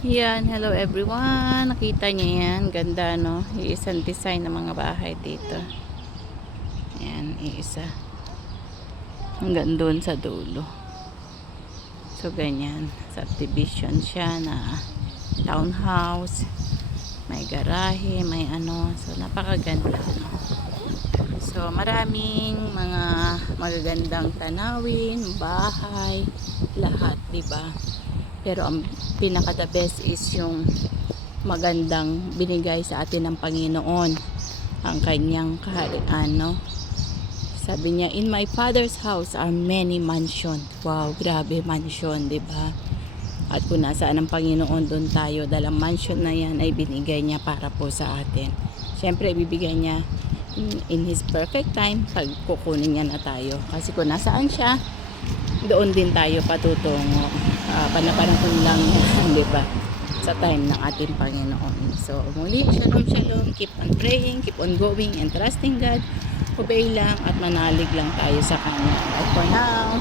Yan, hello everyone. Nakita niyo yan. Ganda, no? Iisang design ng mga bahay dito. Yan, iisa. Hanggang doon sa dulo. So, ganyan. Subdivision siya na townhouse. May garahe, may ano. So, napakaganda, no? So, maraming mga magagandang tanawin, bahay, lahat, di ba? Pero ang pinaka the best is yung magandang binigay sa atin ng Panginoon ang kanyang kaharian, no? Sabi niya, in my father's house are many mansion. Wow, grabe mansion, di ba? At kung nasaan ang Panginoon, doon tayo. Dahil ang mansion na yan ay binigay niya para po sa atin. Siyempre, ibibigay niya in His perfect time pag kukunin niya na tayo. Kasi kung nasaan siya, doon din tayo patutungo. Uh, panapanahon lang yan, di ba? Sa time ng ating Panginoon. So, muli, shalom, shalom. Keep on praying, keep on going and trusting God. Obey lang at manalig lang tayo sa Kanya. Bye for now.